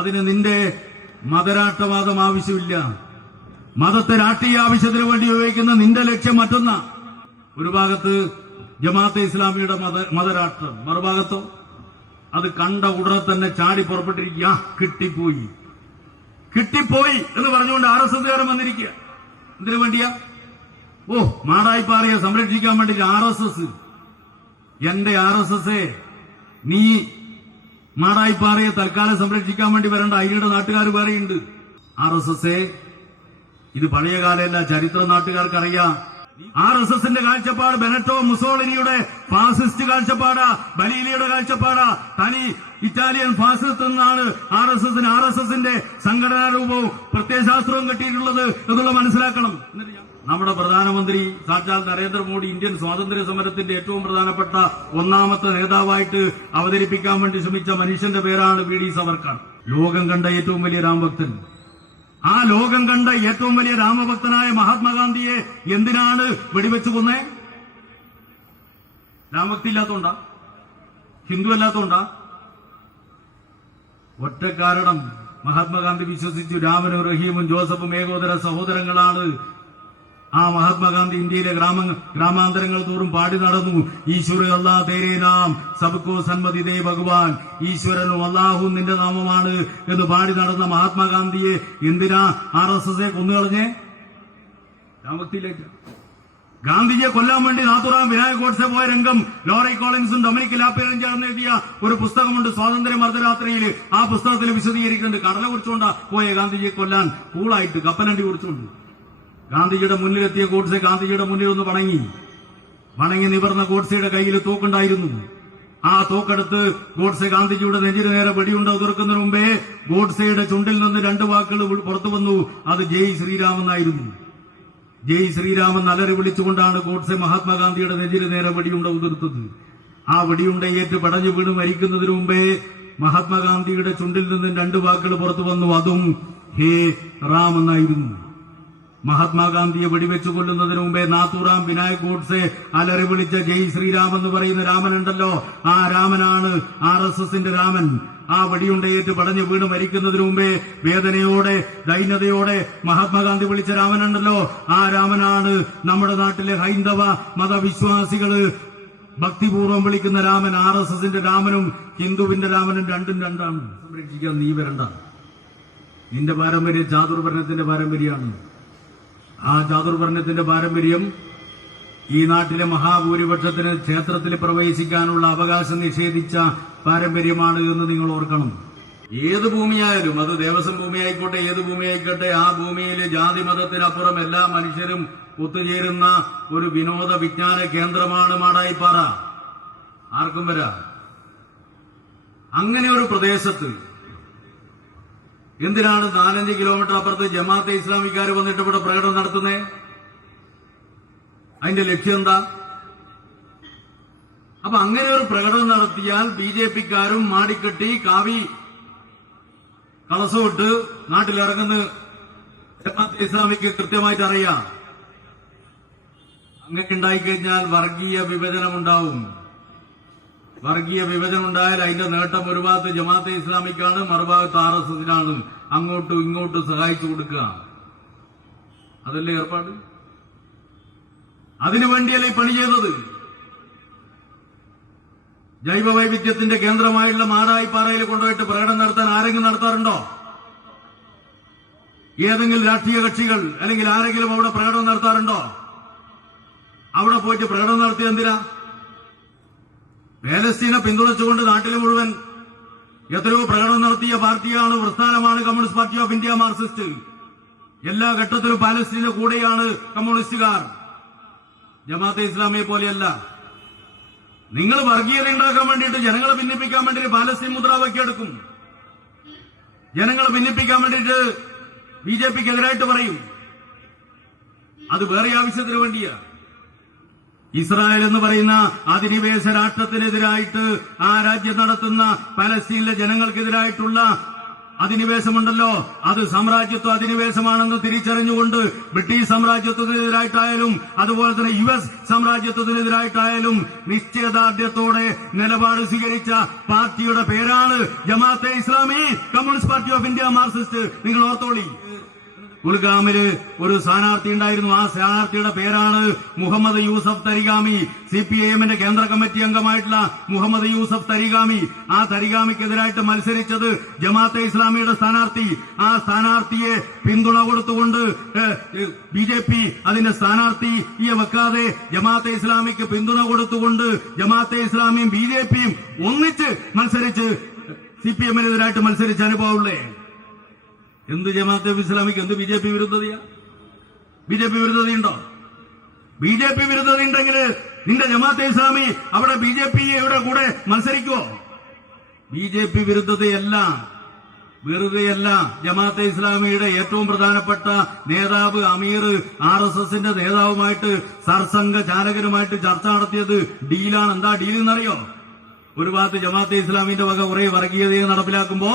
അതിന് നിന്റെ മതരാഷ്ട്രവാദം ആവശ്യമില്ല. മതത്തെ രാഷ്ട്രീയ ആവശ്യത്തിന് വേണ്ടി ഉപയോഗിക്കുന്ന നിന്റെ ലക്ഷ്യം മറ്റൊന്ന. ഒരു ഭാഗത്ത് ജമാഅത്തെ ഇസ്ലാമിയുടെ മതരാഷ്ട്രം, മറുഭാഗത്തോ അത് കണ്ട ഉടനെ തന്നെ ചാടി പുറപ്പെട്ടിരിക്കുക. കിട്ടിപ്പോയി എന്ന് പറഞ്ഞുകൊണ്ട് RSSകാരൻ വന്നിരിക്കുക. എന്തിനു വേണ്ടിയാ? മാടായിപ്പാറയെ സംരക്ഷിക്കാൻ വേണ്ടി RSS. എന്റെ RSS, നീ മാടായിപ്പാറയെ തൽക്കാലം സംരക്ഷിക്കാൻ വേണ്ടി വരണ്ട, അതിയുടെ നാട്ടുകാർ വേറെയുണ്ട്. RSS ഇത് പഴയകാലമല്ല, ചരിത്ര നാട്ടുകാർക്കറിയാം. RSSന്റെ കാഴ്ചപ്പാട് ബെനറ്റോ മുസോളിനിയുടെ ഫാസിസ്റ്റ് കാഴ്ചപ്പാടാ, ബലീലിയുടെ കാഴ്ചപ്പാടാ. തനി ഇറ്റാലിയൻ ഫാസിസ്റ്റ് എന്നാണ് RSSന്റെ സംഘടനാ രൂപവും പ്രത്യയശാസ്ത്രവും കിട്ടിയിട്ടുള്ളത് എന്നുള്ള മനസ്സിലാക്കണം. നമ്മുടെ പ്രധാനമന്ത്രി സാക്ഷാൽ നരേന്ദ്രമോദി ഇന്ത്യൻ സ്വാതന്ത്ര്യ സമരത്തിന്റെ ഏറ്റവും പ്രധാനപ്പെട്ട ഒന്നാമത്തെ നേതാവായിട്ട് അവതരിപ്പിക്കാൻ വേണ്ടി ശ്രമിച്ച മനുഷ്യന്റെ പേരാണ് VD സവർക്കർ. ലോകം കണ്ട ഏറ്റവും വലിയ രാമഭക്തൻ. ആ ലോകം കണ്ട ഏറ്റവും വലിയ രാമഭക്തനായ മഹാത്മാഗാന്ധിയെ എന്തിനാണ് വെടിവെച്ചു കൊന്നേ? രാമഭക്തി ഇല്ലാത്തോണ്ടാ? ഹിന്ദു അല്ലാത്തോണ്ടാ? ഒറ്റ കാരണം, മഹാത്മാഗാന്ധി വിശ്വസിച്ചു രാമനും റഹീമും ജോസഫും ഏകോദര സഹോദരങ്ങളാണ്. ആ മഹാത്മാഗാന്ധി ഇന്ത്യയിലെ ഗ്രാമാന്തരങ്ങൾ തോറും പാടി നടന്നു, ഈശ്വര അല്ലാ തേരേ നാം സബ്കോ സന്മതി ദേ ഭഗവാൻ, ഈശ്വരനും അല്ലാഹുവും നിന്റെ നാമമാണ് എന്ന് പാടി നടന്ന മഹാത്മാഗാന്ധിയെ എന്തിനാ RSS കൊന്നുകളഞ്ഞേ? രാമഭക്തിയിലേക്ക്. ഗാന്ധിജിയെ കൊല്ലാൻ വേണ്ടി നാഥുറാം വിനായക് ഗോഡ്സെ പോയ രംഗം ലോറി കോളിൻസും ഡൊമിനിക് ലാപ്പേരും ചേർന്ന് എഴുതിയ ഒരു പുസ്തകമുണ്ട്, സ്വാതന്ത്ര്യ അർദ്ധരാത്രിയിൽ. ആ പുസ്തകത്തിൽ വിശദീകരിക്കുന്നുണ്ട്. കടല കുറിച്ചുകൊണ്ടാ പോയ ഗാന്ധിജിയെ കൊല്ലാൻ, കൂളായിട്ട് കപ്പലണ്ടി കുറിച്ചുകൊണ്ട്. ഗാന്ധിജിയുടെ മുന്നിലെത്തിയ ഗോഡ്സെ ഗാന്ധിജിയുടെ മുന്നിൽ ഒന്ന് വണങ്ങി നിവർന്ന ഗോഡ്സെയുടെ കയ്യിൽ തോക്കുണ്ടായിരുന്നു. ആ തോക്കെടുത്ത് ഗോഡ്സെ ഗാന്ധിജിയുടെ നെഞ്ചിന് നേരെ വെടിയുണ്ട ഉതിർക്കുന്നതിന് മുമ്പേ ഗോഡ്സെയുടെ ചുണ്ടിൽ നിന്ന് 2 വാക്കുകൾ പുറത്തു വന്നു. അത് ജയ് ശ്രീരാം എന്നായിരുന്നു. ജയ് ശ്രീരാമൻ അലറി വിളിച്ചുകൊണ്ടാണ് ഗോഡ്സെ മഹാത്മാഗാന്ധിയുടെ നെഞ്ചിന് നേരെ വെടിയുണ്ട ഉതിർത്തത്. ആ വെടിയുണ്ടയേറ്റ് പടഞ്ഞു വീണ് മരിക്കുന്നതിന് മുമ്പേ മഹാത്മാഗാന്ധിയുടെ ചുണ്ടിൽ നിന്ന് 2 വാക്കുകൾ പുറത്തു വന്നു. അതും ഹേ റാം എന്നായിരുന്നു. മഹാത്മാഗാന്ധിയെ വെടിവെച്ചു കൊല്ലുന്നതിന് മുമ്പേ നാഥുറാം വിനായക് ഗോഡ്സെ അലറി വിളിച്ച ജയ് ശ്രീരാം എന്ന് പറയുന്ന രാമനുണ്ടല്ലോ, ആ രാമനാണ് RSSന്റെ രാമൻ. ആ വെടിയുണ്ടയേറ്റ് പടഞ്ഞു വീണ് മരിക്കുന്നതിന് മുമ്പേ വേദനയോടെ ദൈന്യതയോടെ മഹാത്മാഗാന്ധി വിളിച്ച രാമനുണ്ടല്ലോ, ആ രാമനാണ് നമ്മുടെ നാട്ടിലെ ഹൈന്ദവ മതവിശ്വാസികള് ഭക്തിപൂർവ്വം വിളിക്കുന്ന രാമൻ. RSSന്റെ രാമനും ഹിന്ദുവിന്റെ രാമനും രണ്ടും രണ്ടാണ്. സംരക്ഷിക്കാൻ നീ വരണ്ട. നിന്റെ പാരമ്പര്യം ചാതുർവർണ്ണത്തിന്റെ പാരമ്പര്യമാണ്. ആ ചാതുർവർണ്ണത്തിന്റെ പാരമ്പര്യം ഈ നാട്ടിലെ മഹാഭൂരിപക്ഷത്തിന് ക്ഷേത്രത്തിൽ പ്രവേശിക്കാനുള്ള അവകാശം നിഷേധിച്ച പാരമ്പര്യമാണ് എന്ന് നിങ്ങൾ ഓർക്കണം. ഏത് ഭൂമിയായാലും, അത് ദേവസ്വം ഭൂമിയായിക്കോട്ടെ, ഏത് ഭൂമിയായിക്കോട്ടെ, ആ ഭൂമിയിൽ ജാതി മതത്തിനപ്പുറം എല്ലാ മനുഷ്യരും ഒത്തുചേരുന്ന ഒരു വിനോദ വിജ്ഞാന കേന്ദ്രമാണ് മാടായിപ്പാറ. ആർക്കും വരാം. അങ്ങനെ ഒരു പ്രദേശത്ത് എന്തിനാണ് 4-5 കിലോമീറ്റർ അപ്പുറത്ത് ജമാഅത്തെ ഇസ്ലാമിക്കാർ വന്നിട്ട് ഇവിടെ പ്രകടനം നടത്തുന്നേ? അതിന്റെ ലക്ഷ്യം എന്താ? അപ്പൊ അങ്ങനെ ഒരു പ്രകടനം നടത്തിയാൽ BJPക്കാരും മാടിക്കെട്ടി കാവി കളസമിട്ട് നാട്ടിലിറങ്ങുന്ന ജമാഅത്തെ ഇസ്ലാമിക്ക് കൃത്യമായിട്ട് അറിയാം. അങ്ങനെ ഉണ്ടായിക്കഴിഞ്ഞാൽ വർഗീയ വിഭജനമുണ്ടാവും. വർഗീയ വിഭജനം ഉണ്ടായാൽ അതിന്റെ നേട്ടം ഒരു ഭാഗത്ത് ജമാഅത്തെ ഇസ്ലാമിക്കാണ്, മറുഭാഗത്ത് RSSനാണ്. അങ്ങോട്ടും ഇങ്ങോട്ടും സഹായിച്ചു കൊടുക്കുക. അതല്ലേ ഏർപ്പാട്? അതിനുവേണ്ടിയല്ലേ ഈ പണി ചെയ്തത്? ജൈവ വൈവിധ്യത്തിന്റെ കേന്ദ്രമായുള്ള മാടായിപ്പാറയിൽ കൊണ്ടുപോയിട്ട് പ്രകടനം നടത്താൻ ആരെങ്കിലും നടത്താറുണ്ടോ? ഏതെങ്കിലും രാഷ്ട്രീയ കക്ഷികൾ അല്ലെങ്കിൽ ആരെങ്കിലും അവിടെ പ്രകടനം നടത്താറുണ്ടോ? അവിടെ പോയിട്ട് പ്രകടനം നടത്തിയ എന്തിനാ? പാലസ്തീനെ പിന്തുണച്ചുകൊണ്ട് നാട്ടിൽ മുഴുവൻ എത്രയോ പ്രകടനം നടത്തിയ പാർട്ടിയാണ്, പ്രസ്ഥാനമാണ് communist party of India, Marxist. എല്ലാ ഘട്ടത്തിലും പാലസ്തീന്റെ കൂടെയാണ് കമ്മ്യൂണിസ്റ്റുകാർ. ജമാഅത്തെ ഇസ്ലാമിയെ പോലെയല്ല. നിങ്ങൾ വർഗീയത ഉണ്ടാക്കാൻ വേണ്ടിയിട്ട്, ജനങ്ങളെ ഭിന്നിപ്പിക്കാൻ വേണ്ടിയിട്ട് പാലസ്തീൻ മുദ്രാവാക്യം എടുക്കും. ജനങ്ങളെ ഭിന്നിപ്പിക്കാൻ വേണ്ടിയിട്ട് BJPക്കെതിരായിട്ട് പറയും. അത് വേറെ ആവശ്യത്തിന് വേണ്ടിയാ. ഇസ്രായേൽ എന്ന് പറയുന്ന അധിനിവേശ രാഷ്ട്രത്തിനെതിരായിട്ട് ആ രാജ്യം നടത്തുന്ന പലസ്തീനിലെ ജനങ്ങൾക്കെതിരായിട്ടുള്ള അധിനിവേശമുണ്ടല്ലോ, അത് സാമ്രാജ്യത്വ അധിനിവേശമാണെന്ന് തിരിച്ചറിഞ്ഞുകൊണ്ട് ബ്രിട്ടീഷ് സാമ്രാജ്യത്വത്തിനെതിരായിട്ടായാലും അതുപോലെ തന്നെ US സാമ്രാജ്യത്വത്തിനെതിരായിട്ടായാലും നിശ്ചയദാർഢ്യത്തോടെ നിലപാട് സ്വീകരിച്ച പാർട്ടിയുടെ പേരാണ് Jamaat-e Islami, communist party of India, Marxist. നിങ്ങൾ ഓർത്തോളി. കുൽഗാമില് ഒരു സ്ഥാനാർത്ഥി ഉണ്ടായിരുന്നു. ആ സ്ഥാനാർത്ഥിയുടെ പേരാണ് മുഹമ്മദ് യൂസഫ് തരിഗാമി. CPIMന്റെ കേന്ദ്ര കമ്മിറ്റി അംഗമായിട്ടുള്ള മുഹമ്മദ് യൂസഫ് തരിഗാമി. ആ തരിഗാമിക്കെതിരായിട്ട് മത്സരിച്ചത് ജമാഅത്തെ ഇസ്ലാമിയുടെ സ്ഥാനാർത്ഥി. ആ സ്ഥാനാർത്ഥിയെ പിന്തുണ കൊടുത്തുകൊണ്ട് BJP അതിന്റെ സ്ഥാനാർത്ഥിയെ വെക്കാതെ ജമാഅത്തെ ഇസ്ലാമിക്ക് പിന്തുണ കൊടുത്തുകൊണ്ട് ജമാഅത്തെ ഇസ്ലാമിയും BJPയും ഒന്നിച്ച് മത്സരിച്ച് CPIMനെതിരായിട്ട് മത്സരിച്ച അനുഭവമുള്ളേ. എന്ത് ജമാഅത്തെ ഇസ്ലാമിക്ക് എന്ത് BJP വിരുദ്ധതയാ? BJP വിരുദ്ധതയുണ്ടോ? BJP വിരുദ്ധതയുണ്ടെങ്കിൽ നിന്റെ ജമാഅത്തെ ഇസ്ലാമി അവിടെ BJPയുടെ കൂടെ മത്സരിക്കുവോ? BJP വിരുദ്ധതയല്ല, വെറുതെയല്ല. ജമാഅത്തെ ഇസ്ലാമിയുടെ ഏറ്റവും പ്രധാനപ്പെട്ട നേതാവ് അമീർ RSSന്റെ നേതാവുമായിട്ട് സർസംഘ ചാലകരുമായിട്ട് ചർച്ച നടത്തിയത് ഡീലാണ്. എന്താ ഡീൽ എന്നറിയോ? ഒരു ഭാഗത്ത് ജമാഅത്തെ ഇസ്ലാമിന്റെ വക കുറെ വർഗീയതയെ നടപ്പിലാക്കുമ്പോ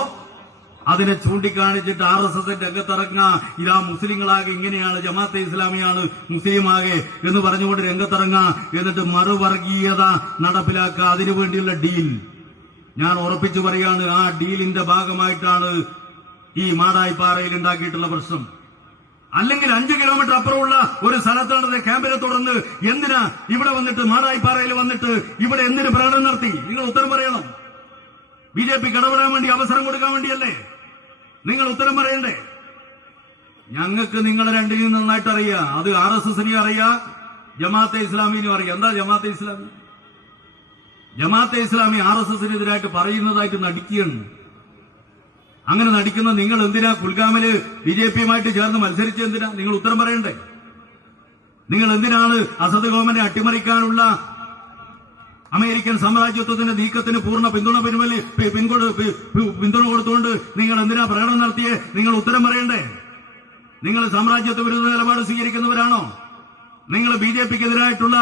അതിനെ ചൂണ്ടിക്കാണിച്ചിട്ട് RSS രംഗത്തിറങ്ങ, ഇതാ മുസ്ലിങ്ങളാകെ ഇങ്ങനെയാണ്, ജമാഅത്തെ ഇസ്ലാമിയാണ് മുസ്ലിമാകെ എന്ന് പറഞ്ഞുകൊണ്ട് രംഗത്തിറങ്ങ, എന്നിട്ട് മറുവർഗീയത നടപ്പിലാക്കുക. അതിനുവേണ്ടിയുള്ള ഡീൽ. ഞാൻ ഉറപ്പിച്ചു പറയാണ്, ആ ഡീലിന്റെ ഭാഗമായിട്ടാണ് ഈ മാടായിപ്പാറയിൽ ഉണ്ടാക്കിയിട്ടുള്ള പ്രശ്നം. അല്ലെങ്കിൽ 5 കിലോമീറ്റർ അപ്പുറമുള്ള ഒരു സ്ഥലത്താണ് ക്യാമ്പിനെ തുടർന്ന് എന്തിനാ ഇവിടെ വന്നിട്ട് മാടായിപ്പാറയിൽ വന്നിട്ട് ഇവിടെ എന്തിന് പ്രകടനം നടത്തി? നിങ്ങൾ ഉത്തരം പറയണം. BJP ഇടപെടാൻ വേണ്ടി അവസരം കൊടുക്കാൻ വേണ്ടിയല്ലേ? നിങ്ങൾ ഉത്തരം പറയണ്ടേ? ഞങ്ങൾക്ക് നിങ്ങളെ രണ്ടിനും നന്നായിട്ട് അറിയാം. അത് RSSനെയും അറിയാം, ജമാഅത്തെ ഇസ്ലാമിനും അറിയാം. എന്താ ജമാഅത്തെ ഇസ്ലാമി? ജമാഅത്തെ ഇസ്ലാമി RSSനെതിരായിട്ട് പറയുന്നതായിട്ട് നടിക്കുകയാണ്. അങ്ങനെ നടിക്കുന്ന നിങ്ങൾ എന്തിനാ കുൽഗാമില് BJPയുമായിട്ട് ചേർന്ന് മത്സരിച്ച് എന്തിനാ? നിങ്ങൾ ഉത്തരം പറയണ്ടേ? നിങ്ങൾ എന്തിനാണ് അസദ് ഗവൺമെന്റ് അട്ടിമറിക്കാനുള്ള അമേരിക്കൻ സാമ്രാജ്യത്വത്തിന്റെ നീക്കത്തിന് പൂർണ്ണ പിന്തുണ കൊടുത്തുകൊണ്ട് നിങ്ങൾ എന്തിനാ പ്രകടനം നടത്തിയേ? നിങ്ങൾ ഉത്തരം പറയണ്ടേ? നിങ്ങൾ സാമ്രാജ്യത്വ വിരുദ്ധ നിലപാട് സ്വീകരിക്കുന്നവരാണോ? നിങ്ങൾ BJPക്കെതിരായിട്ടുള്ള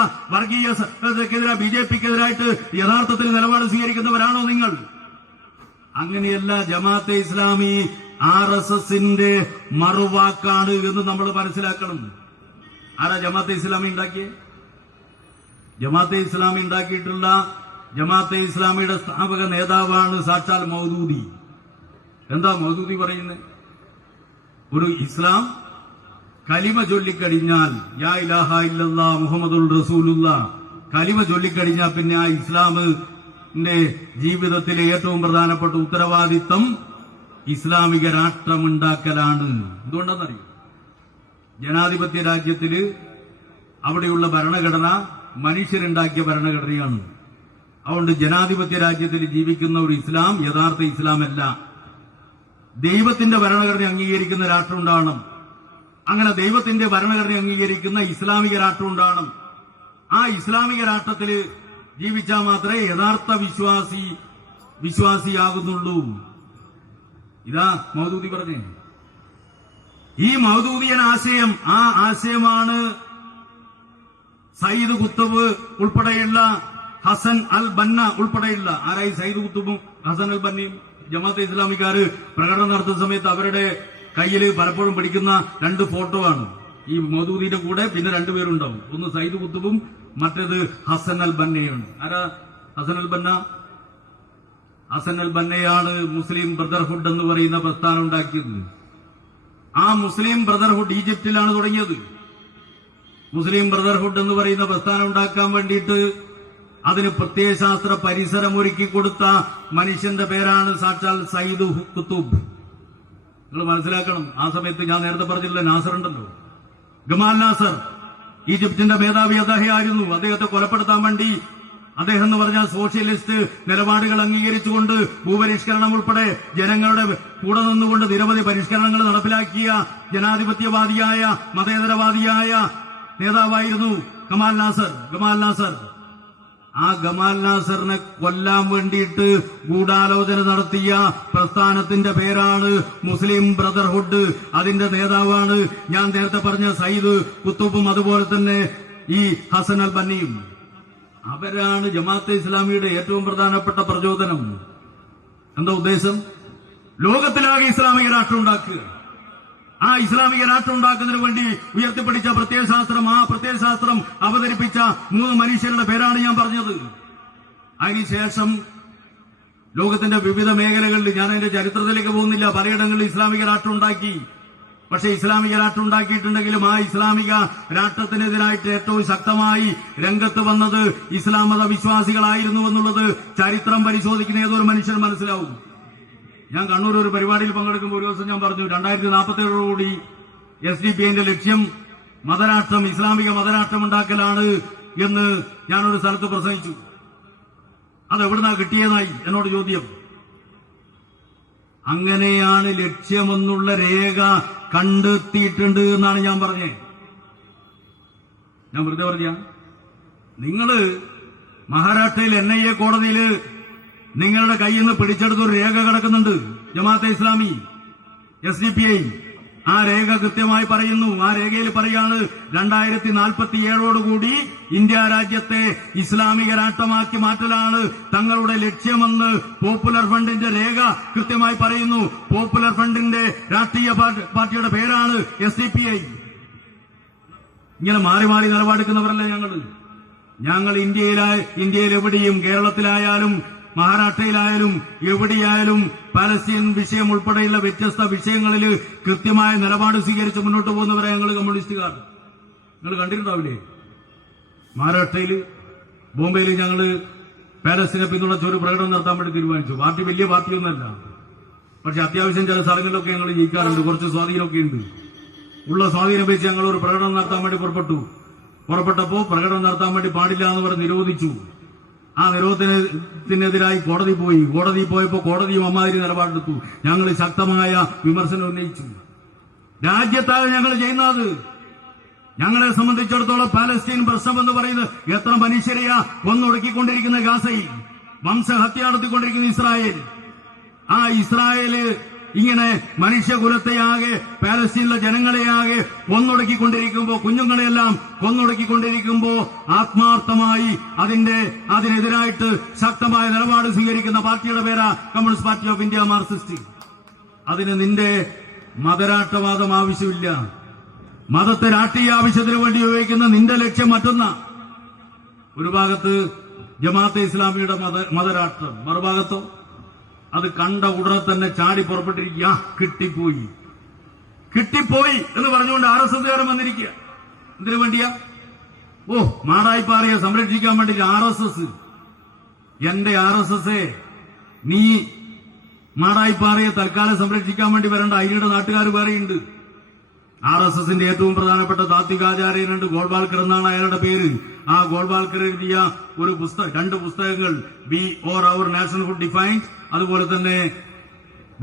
BJPക്കെതിരായിട്ട് യഥാർത്ഥത്തിൽ നിലപാട് സ്വീകരിക്കുന്നവരാണോ നിങ്ങൾ? അങ്ങനെയല്ല. ജമാഅത്തെ ഇസ്ലാമി RSSന്റെ മറുവാക്കാണ് എന്ന് നമ്മൾ മനസ്സിലാക്കണം. ആരാ ജമാഅത്തെ ഇസ്ലാമി ഉണ്ടാക്കിയേ? ജമാഅത്തെ ഇസ്ലാമി ഉണ്ടാക്കിയിട്ടുള്ള ജമാഅത്തെ ഇസ്ലാമിയുടെ സ്ഥാപക നേതാവാണ് സാക്ഷാൽ മൗദൂദി. എന്താ മൗദൂദി പറയുന്നത്? ഒരു ഇസ്ലാം കലിമ ചൊല്ലിക്കഴിഞ്ഞാൽ, യാ ഇലാഹ ഇല്ലല്ലാഹ് മുഹമ്മദുർ റസൂലുള്ളാഹ് കലിമ ചൊല്ലിക്കഴിഞ്ഞാൽ പിന്നെ ആ ഇസ്ലാമിന്റെ ജീവിതത്തിലെ ഏറ്റവും പ്രധാനപ്പെട്ട ഉത്തരവാദിത്തം ഇസ്ലാമിക രാഷ്ട്രമുണ്ടാക്കലാണ്. എന്തുകൊണ്ടെന്നറിയും? ജനാധിപത്യ രാജ്യത്തില് അവിടെയുള്ള ഭരണഘടന മനുഷ്യരുണ്ടാക്കിയ ഭരണഘടനയാണ്. അതുകൊണ്ട് ജനാധിപത്യ രാജ്യത്തിൽ ജീവിക്കുന്ന ഒരു ഇസ്ലാം യഥാർത്ഥ ഇസ്ലാമല്ല. ദൈവത്തിന്റെ ഭരണഘടന അംഗീകരിക്കുന്ന രാഷ്ട്രം ഉണ്ടാവണം. അങ്ങനെ ദൈവത്തിന്റെ ഭരണഘടന അംഗീകരിക്കുന്ന ഇസ്ലാമിക രാഷ്ട്രം ഉണ്ടാവണം. ആ ഇസ്ലാമിക രാഷ്ട്രത്തിൽ ജീവിച്ചാൽ മാത്രമേ യഥാർത്ഥ വിശ്വാസിയാകുന്നുള്ളൂ. ഇതാ മൗദൂദി പറഞ്ഞേ. ഈ മൗദൂദിയൻ ആശയം, ആ ആശയമാണ് സയ്യിദ് കുത്തുബ് ഉൾപ്പെടെയുള്ള ഹസൻ അൽ ബന്ന ഉൾപ്പെടെയുള്ള, ആരായി സയ്യിദ് കുത്തുബും ഹസൻ അൽ ബന്നയും ജമാഅത്തെ ഇസ്ലാമിക്കാര് പ്രകടനം നടത്തുന്ന സമയത്ത് അവരുടെ കയ്യിൽ പലപ്പോഴും പിടിക്കുന്ന 2 ഫോട്ടോ ആണ്. ഈ മൗദൂദിന്റെ കൂടെ പിന്നെ 2 പേരുണ്ടാവും. ഒന്ന് സയ്യിദ് കുത്തുബും മറ്റേത് ഹസൻ അൽ ബന്നയാണ്. ആരാ ഹസൻ അൽ ബന്ന? ഹസൻ അൽ ബന്നയാണ് മുസ്ലിം ബ്രദർഹുഡ് എന്ന് പറയുന്ന പ്രസ്ഥാനം ഉണ്ടാക്കിയത്. ആ മുസ്ലിം ബ്രദർഹുഡ് ഈജിപ്തിലാണ് തുടങ്ങിയത്. മുസ്ലിം ബ്രദർഹുഡ് എന്ന് പറയുന്ന പ്രസ്ഥാനം ഉണ്ടാക്കാൻ വേണ്ടിയിട്ട് അതിന് പ്രത്യയശാസ്ത്ര പരിസരം ഒരുക്കി കൊടുത്ത മനുഷ്യന്റെ പേരാണ് സാക്ഷാൽ സയ്യിദ് കുത്തുബ്. നിങ്ങൾ മനസ്സിലാക്കണം. ആ സമയത്ത് ഞാൻ നേരത്തെ പറഞ്ഞില്ല, നാസർ ഉണ്ടല്ലോ, ഗമാൽ നാസർ, ഈജിപ്തിന്റെ മേധാവി അദ്ദേഹമായിരുന്നു. അദ്ദേഹത്തെ കൊലപ്പെടുത്താൻ വേണ്ടി അദ്ദേഹം എന്ന് പറഞ്ഞാൽ സോഷ്യലിസ്റ്റ് നിലപാടുകൾ അംഗീകരിച്ചുകൊണ്ട് ഭൂപരിഷ്കരണം ഉൾപ്പെടെ ജനങ്ങളുടെ കൂടെ നിന്നുകൊണ്ട് നിരവധി പരിഷ്കരണങ്ങൾ നടപ്പിലാക്കിയ ജനാധിപത്യവാദിയായ മതേതരവാദിയായ നേതാവായിരുന്നു ഗമാൽ നാസർ. ആ ഗമാൽ നാസറിനെ കൊല്ലാൻ വേണ്ടിയിട്ട് ഗൂഢാലോചന നടത്തിയ പ്രസ്ഥാനത്തിന്റെ പേരാണ് മുസ്ലിം ബ്രദർഹുഡ്. അതിന്റെ നേതാവാണ് ഞാൻ നേരത്തെ പറഞ്ഞ സയ്യിദ് കുത്തുബും അതുപോലെ തന്നെ ഈ ഹസൻ അൽ ബന്നിയും. അവരാണ് ജമാഅത്തെ ഇസ്ലാമിയുടെ ഏറ്റവും പ്രധാനപ്പെട്ട പ്രചോദനം. എന്താ ഉദ്ദേശം? ലോകത്തിലാകെ ഇസ്ലാമിക രാഷ്ട്രം ഉണ്ടാക്കുക. ആ ഇസ്ലാമിക രാഷ്ട്രം ഉണ്ടാക്കുന്നതിന് വേണ്ടി ഉയർത്തിപ്പിടിച്ച പ്രത്യയശാസ്ത്രം, ആ പ്രത്യയശാസ്ത്രം അവതരിപ്പിച്ച 3 മനുഷ്യരുടെ പേരാണ് ഞാൻ പറഞ്ഞത്. അതിനുശേഷം ലോകത്തിന്റെ വിവിധ മേഖലകളിൽ, ഞാൻ അതിന്റെ ചരിത്രത്തിലേക്ക് പോകുന്നില്ല, പലയിടങ്ങളിൽ ഇസ്ലാമിക രാഷ്ട്രം ഉണ്ടാക്കി. പക്ഷെ ഇസ്ലാമിക രാഷ്ട്രം ഉണ്ടാക്കിയിട്ടുണ്ടെങ്കിലും ആ ഇസ്ലാമിക രാഷ്ട്രത്തിനെതിരായിട്ട് ഏറ്റവും ശക്തമായി രംഗത്ത് വന്നത് ഇസ്ലാം മത വിശ്വാസികളായിരുന്നു എന്നുള്ളത് ചരിത്രം പരിശോധിക്കുന്ന ഏതൊരു മനുഷ്യൻ മനസ്സിലാവും. ഞാൻ കണ്ണൂർ ഒരു പരിപാടിയിൽ പങ്കെടുക്കുമ്പോൾ ഒരു ദിവസം ഞാൻ പറഞ്ഞു, 2047 SDP-ന്റെ ലക്ഷ്യം മതരാഷ്ട്രം, ഇസ്ലാമിക മതരാഷ്ട്രം ഉണ്ടാക്കലാണ് എന്ന് ഞാനൊരു സ്ഥലത്ത് പ്രസംഗിച്ചു. അതെവിടുന്നാ കിട്ടിയതായി എന്നോട് ചോദ്യം. അങ്ങനെയാണ് ലക്ഷ്യമെന്നുള്ള രേഖ കണ്ടെത്തിയിട്ടുണ്ട് എന്നാണ് ഞാൻ പറഞ്ഞത്. ഞാൻ വെറുതെ പറഞ്ഞ, നിങ്ങള് മഹാരാഷ്ട്രയിൽ NIA കോടതിയിൽ നിങ്ങളുടെ കയ്യിൽ നിന്ന് പിടിച്ചെടുത്തൊരു രേഖ കിടക്കുന്നുണ്ട്, ജമാഅത്തെ ഇസ്ലാമി, SDP-ഐ. ആ രേഖ കൃത്യമായി പറയുന്നു. ആ രേഖയിൽ പറയാണ് 2047 ഇന്ത്യ രാജ്യത്തെ ഇസ്ലാമിക രാഷ്ട്രമാക്കി മാറ്റലാണ് തങ്ങളുടെ ലക്ഷ്യമെന്ന് പോപ്പുലർ ഫ്രണ്ടിന്റെ രേഖ കൃത്യമായി പറയുന്നു. പോപ്പുലർ ഫ്രണ്ടിന്റെ രാഷ്ട്രീയ പാർട്ടിയുടെ പേരാണ് SDP-ഐ. ഇങ്ങനെ മാറി മാറി നിലപാടെടുക്കുന്നവരല്ല ഞങ്ങൾ ഇന്ത്യയിൽ എവിടെയും, കേരളത്തിലായാലും മഹാരാഷ്ട്രയിലായാലും എവിടെയായാലും പാലസ്തീൻ വിഷയം ഉൾപ്പെടെയുള്ള വ്യത്യസ്ത വിഷയങ്ങളിൽ കൃത്യമായ നിലപാട് സ്വീകരിച്ച് മുന്നോട്ട് പോകുന്നവരെ ഞങ്ങൾ കമ്മ്യൂണിസ്റ്റുകാർ. നിങ്ങൾ കണ്ടിട്ടുണ്ടാവില്ലേ, മഹാരാഷ്ട്രയിൽ ബോംബെയിൽ ഞങ്ങൾ പാലസ്തീനെ പിന്തുണച്ച ഒരു പ്രകടനം നടത്താൻ വേണ്ടി തീരുമാനിച്ചു. പാർട്ടി വലിയ പാർട്ടിയൊന്നുമല്ല, പക്ഷെ അത്യാവശ്യം ചില സ്ഥലങ്ങളിലൊക്കെ ഞങ്ങൾ ജയിക്കാറുണ്ട്, കുറച്ച് സ്വാധീനമൊക്കെ ഉണ്ട്. ഉള്ള സ്വാധീനം വെച്ച് ഞങ്ങൾ ഒരു പ്രകടനം നടത്താൻ വേണ്ടി പുറപ്പെട്ടപ്പോ പ്രകടനം നടത്താൻ വേണ്ടി പാടില്ല എന്ന് പറഞ്ഞ് നിരോധിച്ചു. ആ നിരോധനത്തിനെതിരായി കോടതി പോയപ്പോ കോടതിയും അമ്മാതിരി നിലപാടെടുത്തു. ഞങ്ങൾ ശക്തമായ വിമർശനം ഉന്നയിച്ചു. രാജ്യത്താണ് ഞങ്ങൾ ചെയ്യുന്നത്. ഞങ്ങളെ സംബന്ധിച്ചിടത്തോളം പാലസ്തീൻ പ്രശ്നം എന്ന് പറയുന്നത് എത്ര മനുഷ്യരെയാ കൊന്നൊടുക്കിക്കൊണ്ടിരിക്കുന്ന ഗാസയിൽ, വംശഹത്യ നടത്തിക്കൊണ്ടിരിക്കുന്ന ഇസ്രായേൽ. ആ ഇസ്രായേല് ഇങ്ങനെ മനുഷ്യകുലത്തെയാകെ, പാലസ്തീനിലെ ജനങ്ങളെയാകെ കൊന്നൊടുക്കിക്കൊണ്ടിരിക്കുമ്പോ, കുഞ്ഞുങ്ങളെയെല്ലാം കൊന്നൊടുക്കിക്കൊണ്ടിരിക്കുമ്പോ ആത്മാർത്ഥമായി അതിനെതിരായിട്ട് ശക്തമായ നിലപാട് സ്വീകരിക്കുന്ന പാർട്ടിയുടെ പേരാ communist party of India, Marxist. അതിന് നിന്റെ മതരാഷ്ട്രവാദം ആവശ്യമില്ല. മതത്തെ രാഷ്ട്രീയ ആവശ്യത്തിന് വേണ്ടി ഉപയോഗിക്കുന്ന നിന്റെ ലക്ഷ്യം മറ്റൊന്ന. ഒരു ഭാഗത്ത് ജമാഅത്തെ ഇസ്ലാമിയുടെ മതരാഷ്ട്രം, മറുഭാഗത്തോ അത് കണ്ട ഉടനെ തന്നെ ചാടി പുറപ്പെട്ടിരിക്കുക. കിട്ടിപ്പോയി എന്ന് പറഞ്ഞുകൊണ്ട് RSSകാരൻ വന്നിരിക്കുക. എന്തിനു വേണ്ടിയാ? മാടായിപ്പാറയെ സംരക്ഷിക്കാൻ വേണ്ടി RSS. എന്റെ RSS, നീ മാടായിപ്പാറയെ തൽക്കാലം സംരക്ഷിക്കാൻ വേണ്ടി വരണ്ട, അതിനിടെ നാട്ടുകാർ വേറെയുണ്ട്. RSSന്റെ ഏറ്റവും പ്രധാനപ്പെട്ട താത്വികാചാര്യനുണ്ട്, ഗോൾവാൾക്കർ എന്നാണ് അയാളുടെ പേര്. ആ ഗോൾവാൾക്കർ എഴുതിയ ഒരു പുസ്തകം, 2 പുസ്തകങ്ങൾ, വി ഓർ അവർ നാഷണൽഹുഡ് ഡിഫൈൻഡ്, അതുപോലെ തന്നെ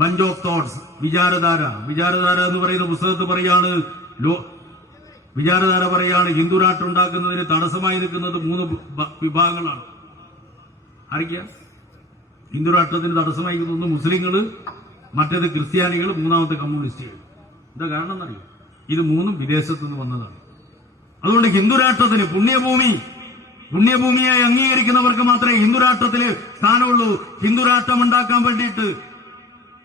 ബഞ്ച് ഓഫ് തോട്ട്സ്, വിചാരധാര എന്ന് പറയുന്ന പുസ്തകത്തിൽ വിചാരധാര പറയാണ് ഹിന്ദു രാഷ്ട്രം ഉണ്ടാക്കുന്നതിന് തടസ്സമായി നിൽക്കുന്നത് 3 വിഭാഗങ്ങളാണ്. ആരൊക്കെയാ ഹിന്ദു രാഷ്ട്രത്തിന് തടസ്സമായി നിൽക്കുന്നത്? മുസ്ലിങ്ങൾ, മറ്റേത് ക്രിസ്ത്യാനികൾ, മൂന്നാമത്തെ കമ്മ്യൂണിസ്റ്റുകൾ. എന്താ കാരണം എന്നറിയോ? ഇത് 3ഉം വിദേശത്തു നിന്ന് വന്നതാണ്. അതുകൊണ്ട് ഹിന്ദു രാഷ്ട്രത്തിന് പുണ്യഭൂമിയായി അംഗീകരിക്കുന്നവർക്ക് മാത്രമേ ഹിന്ദു രാഷ്ട്രത്തിൽ സ്ഥാനമുള്ളൂ. ഹിന്ദു രാഷ്ട്രം ഉണ്ടാക്കാൻ വേണ്ടിയിട്ട്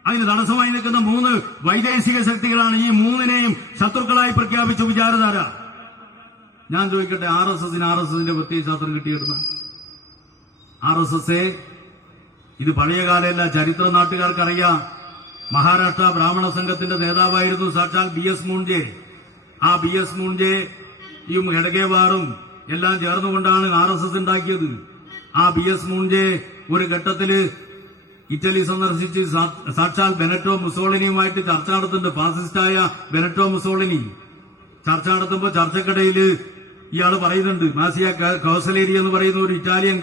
അതിന് തടസ്സമായി നിൽക്കുന്ന 3 വൈദേശിക ശക്തികളാണ്. ഈ 3നെയും ശത്രുക്കളായി പ്രഖ്യാപിച്ചു വിചാരധാര. ഞാൻ ചോദിക്കട്ടെ, RSSന്റെ പ്രത്യയശാസ്ത്രം കിട്ടിയിടുന്ന RSS, ഇത് പഴയകാലമല്ല, ചരിത്ര നാട്ടുകാർക്കറിയാം. മഹാരാഷ്ട്ര ബ്രാഹ്മണ സംഘത്തിന്റെ നേതാവായിരുന്നു സാക്ഷാൽ BS മൂൺജെ. ആ BS മൂൺജെയും ഹെഡഗേവാറും എല്ലാം ചേർന്നുകൊണ്ടാണ് RSS ഉണ്ടാക്കിയത്. ആ BS മൂൺജെ ഒരു ഘട്ടത്തില് ഇറ്റലി സന്ദർശിച്ച് സാക്ഷാൽ ബെനറ്റോ മുസോളിനിയുമായിട്ട് ചർച്ച നടത്തുന്നുണ്ട്. ഫാസിസ്റ്റായ ബെനറ്റോ മുസോളിനി ചർച്ച നടത്തുമ്പോൾ ചർച്ചക്കിടയിൽ ഇയാൾ പറയുന്നുണ്ട്, മാസിയ കൗസലേരി എന്ന് പറയുന്ന ഒരു ഇറ്റാലിയൻ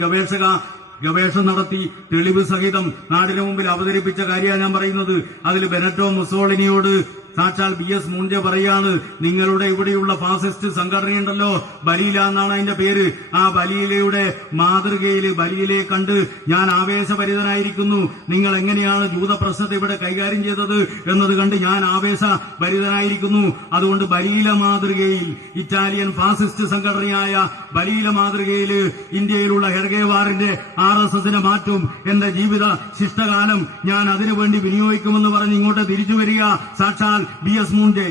ഗവേഷണം നടത്തി തെളിവ് സഹിതം നാടിന് മുമ്പിൽ അവതരിപ്പിച്ച കാര്യമാണ് ഞാൻ പറയുന്നത്. അതിൽ ബെനറ്റോ മുസോളിനിയോട് സാക്ഷാൽ BS മുൻജെ പറയാണ്, നിങ്ങളുടെ ഇവിടെയുള്ള ഫാസിസ്റ്റ് സംഘടനയുണ്ടല്ലോ, ബലീല എന്നാണ് അതിന്റെ പേര്. ആ ബലീലയുടെ മാതൃകയിൽ ബലീലയെ കണ്ട് ഞാൻ ആവേശഭരിതനായിരിക്കുന്നു. നിങ്ങൾ എങ്ങനെയാണ് ജൂത പ്രശ്നത്തെ ഇവിടെ കൈകാര്യം ചെയ്തത് എന്നത് കണ്ട് ഞാൻ ആവേശഭരിതനായിരിക്കുന്നു. അതുകൊണ്ട് ബലീല മാതൃകയിൽ, ഇറ്റാലിയൻ ഫാസിസ്റ്റ് സംഘടനയായ ബലീല മാതൃകയിൽ ഇന്ത്യയിലുള്ള ഹെർഗേവാറിന്റെ RSSനെ മാറ്റും. എന്റെ ജീവിത ശിഷ്ടകാലം ഞാൻ അതിനുവേണ്ടി വിനിയോഗിക്കുമെന്ന് പറഞ്ഞ് ഇങ്ങോട്ട് തിരിച്ചു വരിക സാക്ഷാൽ BS മുൻജെ.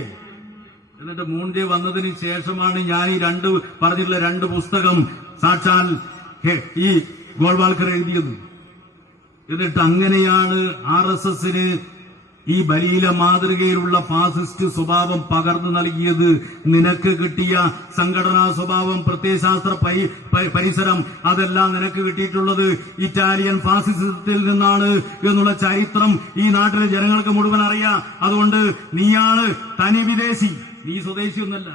എന്നിട്ട് മുൻജെ വന്നതിന് ശേഷമാണ് ഞാൻ ഈ പറഞ്ഞിട്ടുള്ള രണ്ട് പുസ്തകം സാക്ഷാൽ ഈ ഗോൾവാൾക്കർ എഴുതിയത്. എന്നിട്ട് അങ്ങനെയാണ് RSSന് ഈ ബലീല മാതൃകയിലുള്ള ഫാസിസ്റ്റ് സ്വഭാവം പകർന്നു നൽകിയത്. നിനക്ക് കിട്ടിയ സംഘടനാ സ്വഭാവം, പ്രത്യയശാസ്ത്ര പരിസരം, അതെല്ലാം നിനക്ക് കിട്ടിയിട്ടുള്ളത് ഇറ്റാലിയൻ ഫാസിസത്തിൽ നിന്നാണ് എന്നുള്ള ചരിത്രം ഈ നാട്ടിലെ ജനങ്ങൾക്ക് മുഴുവൻ അറിയാം. അതുകൊണ്ട് നീയാണ് തനി വിദേശി, നീ സ്വദേശിയൊന്നല്ല.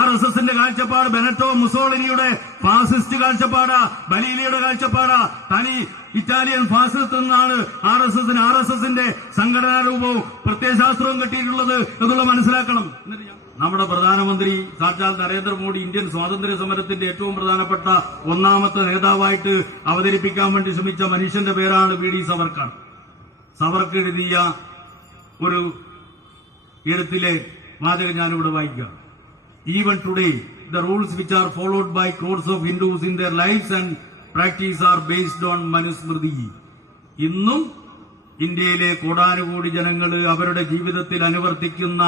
RSSന്റെ കാഴ്ചപ്പാട് ബെനറ്റോ മുസോളിനിയുടെ ഫാസിസ്റ്റ് കാഴ്ചപ്പാടാ, ബലീലയുടെ കാഴ്ചപ്പാടാ. തനി ഇറ്റാലിയൻ ഫാസിസത്തിൽ നിന്നാണ് RSSന്റെ സംഘടനാ രൂപവും പ്രത്യയശാസ്ത്രവും കിട്ടിയിട്ടുള്ളത് എന്നുള്ള മനസ്സിലാക്കണം. നമ്മുടെ പ്രധാനമന്ത്രി സാക്ഷാൽ നരേന്ദ്രമോദി ഇന്ത്യൻ സ്വാതന്ത്ര്യ സമരത്തിന്റെ ഏറ്റവും പ്രധാനപ്പെട്ട ഒന്നാമത്തെ നേതാവായിട്ട് അവതരിപ്പിക്കാൻ വേണ്ടി ശ്രമിച്ച മനുഷ്യന്റെ പേരാണ് VD സവർക്കർ. സവർക്കർ എഴുതിയ ഒരു എഴുത്തിലെ വാചകം ഞാനിവിടെ വായിക്കാം. Even today, the rules which are followed by crores of Hindus in their lives and practice are based on Manusmriti. ഇന്നും ഇന്ത്യയിലെ കോടാനുകോടി ജനങ്ങൾ അവരുടെ ജീവിതത്തിൽ അനുവർത്തിക്കുന്ന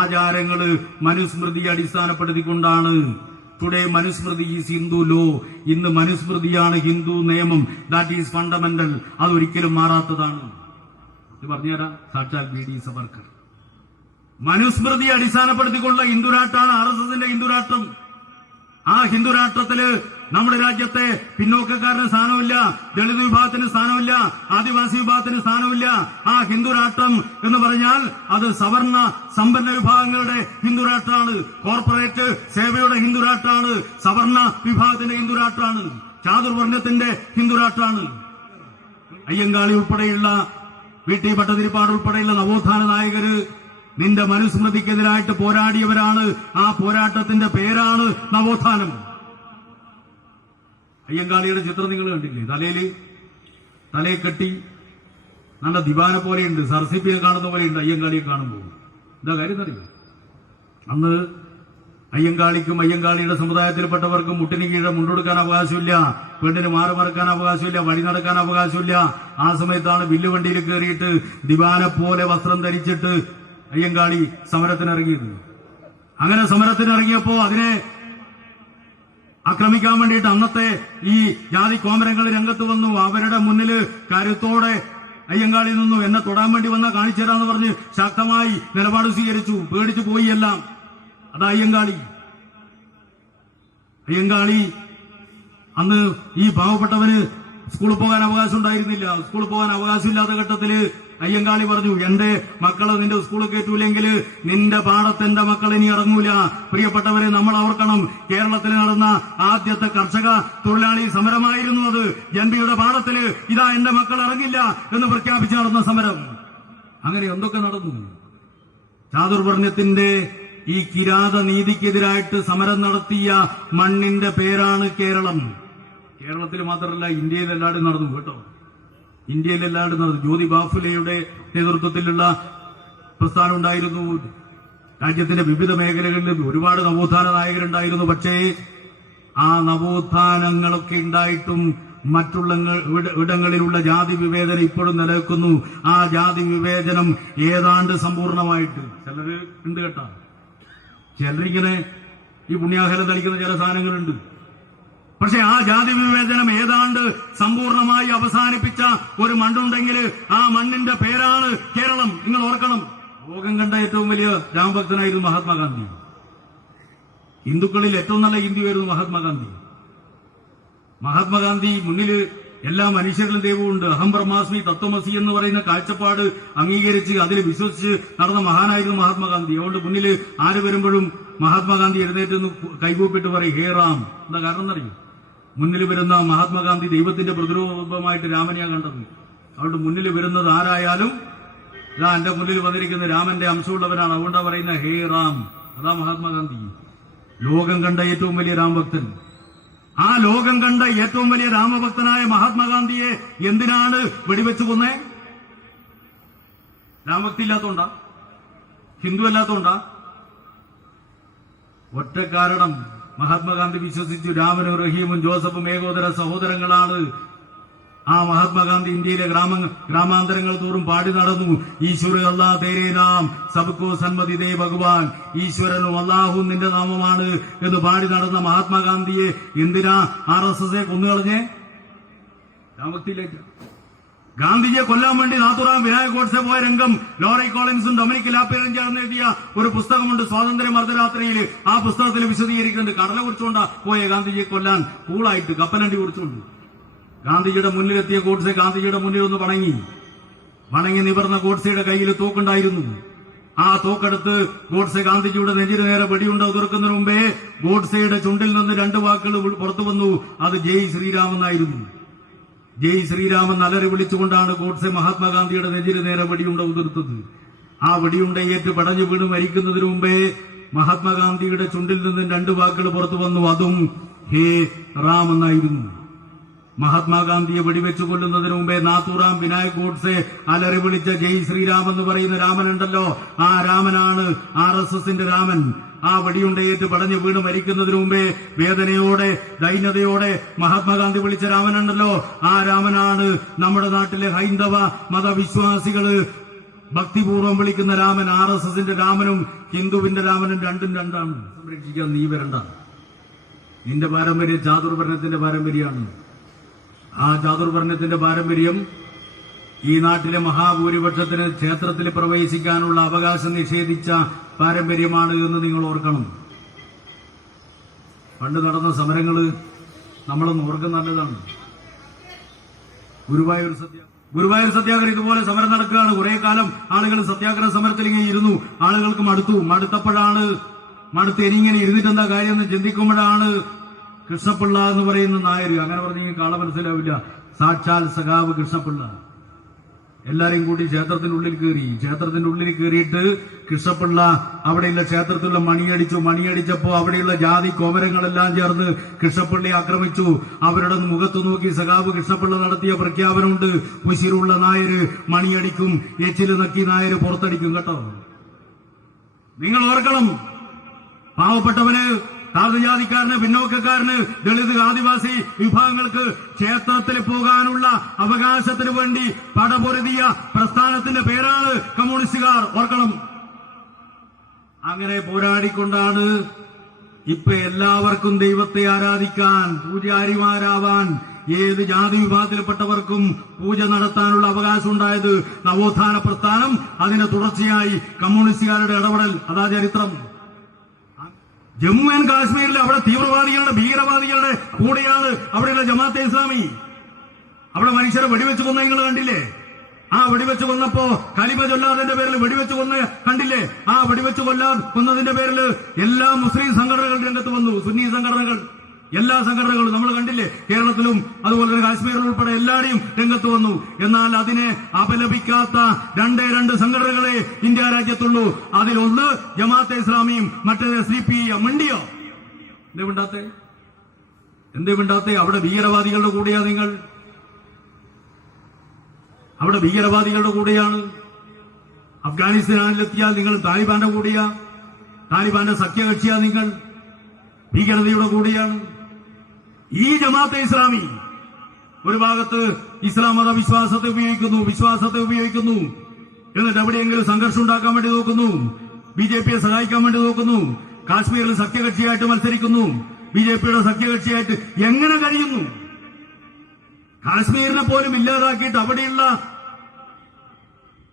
ആചാരങ്ങൾ മനുസ്മൃതി അടിസ്ഥാനപ്പെടുത്തിക്കൊണ്ടാണ്. Today Manusmriti is Hindu law. ഇന്ന് മനുസ്മൃതിയാണ് ഹിന്ദു നിയമം. That is fundamental. അതൊരിക്കലും മാറാത്തതാണ്. ഇത് പറഞ്ഞുതരാം സാക്ഷാൽ VD സവർക്കർ. മനുസ്മൃതി അടിസ്ഥാനപ്പെടുത്തിക്കൊണ്ടുള്ള ഹിന്ദുരാഷ്ട്രമാണ് RSSന്റെ ഹിന്ദുരാഷ്ട്രം. ആ ഹിന്ദുരാഷ്ട്രത്തില് നമ്മുടെ രാജ്യത്തെ പിന്നോക്കക്കാരന് സ്ഥാനമില്ല, ദളിത് വിഭാഗത്തിന് സ്ഥാനമില്ല, ആദിവാസി വിഭാഗത്തിന് സ്ഥാനമില്ല. ആ ഹിന്ദുരാഷ്ട്രം എന്ന് പറഞ്ഞാൽ അത് സവർണ സമ്പന്ന വിഭാഗങ്ങളുടെ ഹിന്ദുരാഷ്ട്രമാണ്. കോർപ്പറേറ്റ് സേവയുടെ ഹിന്ദുരാഷ്ട്രമാണ്. സവർണ വിഭാഗത്തിന്റെ ഹിന്ദുരാഷ്ട്രമാണ്. ചാതുർവർണ്ണത്തിന്റെ ഹിന്ദുരാഷ്ട്രമാണ്. അയ്യങ്കാളി ഉൾപ്പെടെയുള്ള VT ഭട്ടതിരിപ്പാട് ഉൾപ്പെടെയുള്ള നവോത്ഥാന നായകര് നിന്റെ മനുസ്മൃതിക്കെതിരായിട്ട് പോരാടിയവരാണ്. ആ പോരാട്ടത്തിന്റെ പേരാണ് നവോത്ഥാനം. അയ്യങ്കാളിയുടെ ചിത്രം നിങ്ങൾ കണ്ടില്ലേ? തലയെ കെട്ടി നല്ല ദിവാനെ പോലെയുണ്ട്, സർസിപ്പിയെ കാണുന്ന പോലെയുണ്ട് അയ്യങ്കാളിയെ കാണുമ്പോൾ. എന്താ കാര്യം എന്നറിയോ? അന്ന് അയ്യങ്കാളിക്കും അയ്യങ്കാളിയുടെ സമുദായത്തിൽപ്പെട്ടവർക്കും മുട്ടിന് കീഴെ മുണ്ടെടുക്കാൻ അവകാശമില്ല, പെണ്ണിന് മാറുമറക്കാൻ അവകാശമില്ല, വഴി നടക്കാൻ അവകാശമില്ല. ആ സമയത്താണ് വില്ലുവണ്ടിയിൽ കയറിയിട്ട് ദിവാനെ പോലെ വസ്ത്രം ധരിച്ചിട്ട് അയ്യങ്കാളി സമരത്തിനിറങ്ങിയത്. അങ്ങനെ സമരത്തിനിറങ്ങിയപ്പോ അതിനെ ആക്രമിക്കാൻ വേണ്ടിയിട്ട് അന്നത്തെ ഈ ജാതി കോമരങ്ങൾ രംഗത്ത് വന്നു. അവരുടെ മുന്നില് കരുത്തോടെ അയ്യങ്കാളി നിന്നു. എന്നെ തൊടാൻ വേണ്ടി വന്ന കാണിച്ചു തരാന്ന് പറഞ്ഞ് ശക്തമായി നിലപാട് സ്വീകരിച്ചു. പേടിച്ചു പോയി എല്ലാം. അതാ അയ്യങ്കാളി. അന്ന് ഈ പാവപ്പെട്ടവന് സ്കൂളിൽ പോകാൻ അവകാശം ഉണ്ടായിരുന്നില്ല. സ്കൂളിൽ പോകാൻ അവകാശമില്ലാത്ത ഘട്ടത്തില് അയ്യങ്കാളി പറഞ്ഞു, എന്റെ മക്കളെ നിന്റെ സ്കൂളിൽ കയറ്റൂലെങ്കിൽ നിന്റെ പാടത്ത് എന്റെ മക്കൾ ഇനി ഇറങ്ങൂല. പ്രിയപ്പെട്ടവരെ, നമ്മൾ ഓർക്കണം, കേരളത്തിൽ നടന്ന ആദ്യത്തെ കർഷക തൊഴിലാളി സമരമായിരുന്നു അത്. ജൻപിയുടെ പാടത്തില് ഇതാ എന്റെ മക്കൾ ഇറങ്ങില്ല എന്ന് പ്രഖ്യാപിച്ച് നടന്ന സമരം. അങ്ങനെ എന്തൊക്കെ നടന്നു? ചാതുർവർണ്ണത്തിന്റെ ഈ കിരാത നീതിക്കെതിരായിട്ട് സമരം നടത്തിയ മണ്ണിന്റെ പേരാണ് കേരളം. കേരളത്തിൽ മാത്രമല്ല, ഇന്ത്യയിലെല്ലാവരും നടന്നു കേട്ടോ. ഇന്ത്യയിലെല്ലാവരും നടന്നു. ജ്യോതി ബാഫുലെയുടെ നേതൃത്വത്തിലുള്ള പ്രസ്ഥാനം ഉണ്ടായിരുന്നു. രാജ്യത്തിന്റെ വിവിധ മേഖലകളിൽ ഒരുപാട് നവോത്ഥാന നായകരുണ്ടായിരുന്നു. പക്ഷേ ആ നവോത്ഥാനങ്ങളൊക്കെ ഉണ്ടായിട്ടും മറ്റുള്ള ഇടങ്ങളിലുള്ള ജാതി വിവേചനം ഇപ്പോഴും നിലനിൽക്കുന്നു. ആ ജാതി വിവേചനം ഏതാണ്ട് സമ്പൂർണമായിട്ട്, ചിലര് ഉണ്ട് കേട്ടാ, ചിലരിങ്ങനെ ഈ പുണ്യാഹലം തളിക്കുന്ന ചില സാധനങ്ങളുണ്ട്. പക്ഷെ ആ ജാതി വിവേചനം ഏതാണ്ട് സമ്പൂർണമായി അവസാനിപ്പിച്ച ഒരു മണ്ണുണ്ടെങ്കിൽ ആ മണ്ണിന്റെ പേരാണ് കേരളം. നിങ്ങൾ ഓർക്കണം, ലോകം കണ്ട ഏറ്റവും വലിയ രാമഭക്തനായിരുന്നു മഹാത്മാഗാന്ധി. ഹിന്ദുക്കളിൽ ഏറ്റവും നല്ല ഹിന്ദുവായിരുന്നു മഹാത്മാഗാന്ധി. മഹാത്മാഗാന്ധി മുന്നില് എല്ലാ മനുഷ്യരിലും ദൈവമുണ്ട്, അഹം ബ്രഹ്മാസ്മി തത്വമസി എന്ന് പറയുന്ന കാഴ്ചപ്പാട് അംഗീകരിച്ച് അതിൽ വിശ്വസിച്ച് നടന്ന മഹാനായിരുന്നു മഹാത്മാഗാന്ധി. അതുകൊണ്ട് മുന്നിൽ ആര് വരുമ്പോഴും മഹാത്മാഗാന്ധി എഴുന്നേറ്റ് നിന്ന് കൈകൂപ്പിട്ട് പറയും, ഹേ റാം. എന്താ കാരണം എന്നറിയും? മുന്നിൽ വരുന്ന മഹാത്മാഗാന്ധി ദൈവത്തിന്റെ പ്രതിരൂപമായിട്ട് രാമനെയാണ് കണ്ടത്. അതുകൊണ്ട് മുന്നിൽ വരുന്നത് ആരായാലും ഇതാ എന്റെ മുന്നിൽ വന്നിരിക്കുന്ന രാമന്റെ അംശമുള്ളവനാണ്. അതുകൊണ്ടാ പറയുന്ന ഹേ റാം. അതാ മഹാത്മാഗാന്ധി, ലോകം കണ്ട ഏറ്റവും വലിയ രാമഭക്തൻ. ആ ലോകം കണ്ട ഏറ്റവും വലിയ രാമഭക്തനായ മഹാത്മാഗാന്ധിയെ എന്തിനാണ് വെടിവെച്ച് കൊന്നേ? രാമഭക്തി ഇല്ലാത്തോണ്ടാ? ഹിന്ദു അല്ലാത്തോണ്ടാ? ഒറ്റ കാരണം, മഹാത്മാഗാന്ധി വിശ്വസിച്ചു രാമനും റഹീമും ജോസഫും ഏകോദര സഹോദരങ്ങളാണ്. ആ മഹാത്മാഗാന്ധി ഇന്ത്യയിലെ ഗ്രാമാന്തരങ്ങൾ തോറും പാടി നടന്നു, ഈശ്വര അല്ലാ തേരേ നാം സബ്കോ സന്മതി ദേ ഭഗവാൻ, ഈശ്വരനും അല്ലാഹുവും നിന്റെ നാമമാണ് എന്ന് പാടി നടന്ന മഹാത്മാഗാന്ധിയെ എന്തിനാ RSS കൊന്നുകളഞ്ഞേ? രാമഭക്തിയിലേക്ക്. ഗാന്ധിജിയെ കൊല്ലാൻ വേണ്ടി നാഥുറാം വിനായക് ഗോഡ്സെ പോയ രംഗം ലോറി കോളിൻസും ഡൊമിനിക് ലാപ്പേറും ചേർന്ന് എഴുതിയ ഒരു പുസ്തകമുണ്ട്, സ്വാതന്ത്ര്യ അർദ്ധരാത്രിയിൽ. ആ പുസ്തകത്തിൽ വിശദീകരിക്കുന്നുണ്ട്. കടല കുറിച്ചുകൊണ്ടാ പോയ ഗാന്ധിജിയെ കൊല്ലാൻ, കൂളായിട്ട് കപ്പലണ്ടി കുറിച്ചുകൊണ്ട്. ഗാന്ധിജിയുടെ മുന്നിലെത്തിയ ഗോഡ്സെ ഗാന്ധിജിയുടെ മുന്നിൽ ഒന്ന് വണങ്ങി നിവർന്ന ഗോഡ്സെയുടെ കയ്യിൽ തോക്കുണ്ടായിരുന്നു. ആ തോക്കെടുത്ത് ഗോഡ്സെ ഗാന്ധിജിയുടെ നെഞ്ചിന് നേരെ വെടിയുണ്ട ഉതിർക്കുന്നതിന് മുമ്പേ ഗോഡ്സെയുടെ ചുണ്ടിൽ നിന്ന് 2 വാക്കുകൾ പുറത്തു വന്നു. അത് ജയ് ശ്രീരാം എന്നായിരുന്നു. ജയ് ശ്രീരാമൻ അലറി വിളിച്ചുകൊണ്ടാണ് ഗോഡ്സെ മഹാത്മാഗാന്ധിയുടെ നെഞ്ചിന് നേരെ വെടിയുണ്ട ഉതിർത്തത്. ആ വെടിയുണ്ടയേറ്റ് പടഞ്ഞു വീണ് മരിക്കുന്നതിന് മുമ്പേ മഹാത്മാഗാന്ധിയുടെ ചുണ്ടിൽ നിന്ന് 2 വാക്കുകൾ പുറത്തു വന്നു. അതും ഹേ റാം എന്നായിരുന്നു. മഹാത്മാഗാന്ധിയെ വെടിവെച്ചു കൊല്ലുന്നതിന് മുമ്പേ നാഥുറാം വിനായക് ഗോഡ്സെ അലറി വിളിച്ച ജയ് ശ്രീരാം എന്ന് പറയുന്ന രാമനുണ്ടല്ലോ, ആ രാമനാണ് RSSന്റെ രാമൻ. ആ വെടിയുണ്ടയേറ്റ് പടഞ്ഞു വീണ് മരിക്കുന്നതിന് മുമ്പേ വേദനയോടെ ദൈന്യതയോടെ മഹാത്മാഗാന്ധി വിളിച്ച രാമനുണ്ടല്ലോ, ആ രാമനാണ് നമ്മുടെ നാട്ടിലെ ഹൈന്ദവ മതവിശ്വാസികള് ഭക്തിപൂർവ്വം വിളിക്കുന്ന രാമൻ. RSSന്റെ രാമനും ഹിന്ദുവിന്റെ രാമനും രണ്ടും രണ്ടാണ്. സംരക്ഷിക്കാൻ നീ വരണ്ട. നിന്റെ പാരമ്പര്യം ചാതുർവർണ്ണത്തിന്റെ പാരമ്പര്യമാണ്. ആ ചാതുർവർണ്ണത്തിന്റെ പാരമ്പര്യം ഈ നാട്ടിലെ മഹാഭൂരിപക്ഷത്തിന് ക്ഷേത്രത്തിൽ പ്രവേശിക്കാനുള്ള അവകാശം നിഷേധിച്ച പാരമ്പര്യമാണ് എന്ന് നിങ്ങൾ ഓർക്കണം. പണ്ട് നടന്ന സമരങ്ങള് നമ്മളൊന്ന് ഓർക്കുന്ന നല്ലതാണ്. ഗുരുവായൂർ സത്യാഗ്രഹം ഇതുപോലെ സമരം നടക്കുകയാണ്. കുറെ കാലം ആളുകൾ സത്യാഗ്രഹ സമരത്തിൽ ഇങ്ങനെ ഇരുന്നു. ആളുകൾക്ക് മടുത്തപ്പോഴാണ് ഇനിങ്ങനെ ഇരുന്നിട്ടെന്താ കാര്യം എന്ന് ചിന്തിക്കുമ്പോഴാണ് കൃഷ്ണപിള്ള എന്ന് പറയുന്ന നായർ, അങ്ങനെ പറഞ്ഞെങ്കിൽ കാള മനസ്സിലാവില്ല, സാക്ഷാൽ സഖാവ് കൃഷ്ണപിള്ള എല്ലാരെയും കൂടി ക്ഷേത്രത്തിന്റെ ഉള്ളിൽ കയറിയിട്ട് കൃഷ്ണപിള്ള അവിടെയുള്ള ക്ഷേത്രത്തിലുള്ള മണിയടിച്ചപ്പോ അവിടെയുള്ള ജാതി കോമരങ്ങളെല്ലാം ചേർന്ന് കൃഷ്ണപിള്ളയെ ആക്രമിച്ചു. അവരുടെ മുഖത്ത് നോക്കി സഖാവ് കൃഷ്ണപിള്ള നടത്തിയ പ്രഖ്യാപനമുണ്ട്, ഉശിരുള്ള നായര് മണിയടിക്കും, എച്ചില് നക്കി നായര് പുറത്തടിക്കും. കേട്ടോ, നിങ്ങൾ ഓർക്കണം, പാവപ്പെട്ടവന്, താഴ്ന്നജാതിക്കാരന്, പിന്നോക്കക്കാരന്, ദളിത്, ആദിവാസി വിഭാഗങ്ങൾക്ക് ക്ഷേത്രത്തിൽ പോകാനുള്ള അവകാശത്തിന് വേണ്ടി പടപൊരുതിയ പ്രസ്ഥാനത്തിന്റെ പേരാണ് കമ്മ്യൂണിസ്റ്റുകാർ. ഓർക്കണം, അങ്ങനെ പോരാടിക്കൊണ്ടാണ് ഇപ്പൊ എല്ലാവർക്കും ദൈവത്തെ ആരാധിക്കാൻ, പൂജാരിമാരാവാൻ, ഏത് ജാതി വിഭാഗത്തിൽപ്പെട്ടവർക്കും പൂജ നടത്താനുള്ള അവകാശം ഉണ്ടായത്. നവോത്ഥാന പ്രസ്ഥാനം, അതിന്റെ തുടർച്ചയായി കമ്മ്യൂണിസ്റ്റുകാരുടെ ഇടപെടൽ, അതാ ചരിത്രം. ജമ്മു ആൻഡ് കാശ്മീരിൽ അവിടെ തീവ്രവാദികളുടെ, ഭീകരവാദികളുടെ കൂടെയാണ് അവിടെയുള്ള ജമാഅത്തെ ഇസ്ലാമി. അവിടെ മനുഷ്യരെ വെടിവെച്ച് കൊന്ന നിങ്ങൾ കണ്ടില്ലേ? ആ വെടിവെച്ച് കൊന്നപ്പോ കലിമ ചൊല്ലാതിന്റെ പേരിൽ വെടിവെച്ച് കണ്ടില്ലേ? ആ വെടിവെച്ച് കൊന്നതിന്റെ പേരിൽ എല്ലാ മുസ്ലിം സംഘടനകൾ രംഗത്ത് വന്നു. സുന്നി സംഘടനകൾ, എല്ലാ സംഘടനകളും നമ്മൾ കണ്ടില്ലേ? കേരളത്തിലും അതുപോലെ തന്നെ കാശ്മീരിലും ഉൾപ്പെടെ എല്ലാവരെയും രംഗത്ത് വന്നു. എന്നാൽ അതിനെ അപലപിക്കാത്ത 2 സംഘടനകളെ ഇന്ത്യ രാജ്യത്തുള്ളൂ. അതിലൊന്ന് ജമാഅത്തെ ഇസ്ലാമിയും മറ്റേത് CPI. മിണ്ടിയോ? എന്തേ മിണ്ടാത്തെ? അവിടെ ഭീകരവാദികളുടെ കൂടെയാ നിങ്ങൾ. അവിടെ ഭീകരവാദികളുടെ കൂടെയാണ്. അഫ്ഗാനിസ്ഥാനിലെത്തിയാൽ നിങ്ങൾ താലിബാന്റെ കൂടെയാ, താലിബാന്റെ സഖ്യകക്ഷിയാ നിങ്ങൾ, ഭീകരതയുടെ കൂടെയാണ്. ഈ ജമാഅത്തെ ഇസ്ലാമി ഒരു ഭാഗത്ത് ഇസ്ലാം മത വിശ്വാസത്തെ ഉപയോഗിക്കുന്നു, എന്നിട്ട് എവിടെയെങ്കിലും സംഘർഷം ഉണ്ടാക്കാൻ വേണ്ടി നോക്കുന്നു, BJPയെ സഹായിക്കാൻ വേണ്ടി നോക്കുന്നു, കാശ്മീരിൽ സഖ്യകക്ഷിയായിട്ട് മത്സരിക്കുന്നു, BJPയുടെ സഖ്യകക്ഷിയായിട്ട് എങ്ങനെ കഴിയുന്നു? കാശ്മീരിനെ പോലും ഇല്ലാതാക്കിയിട്ട് അവിടെയുള്ള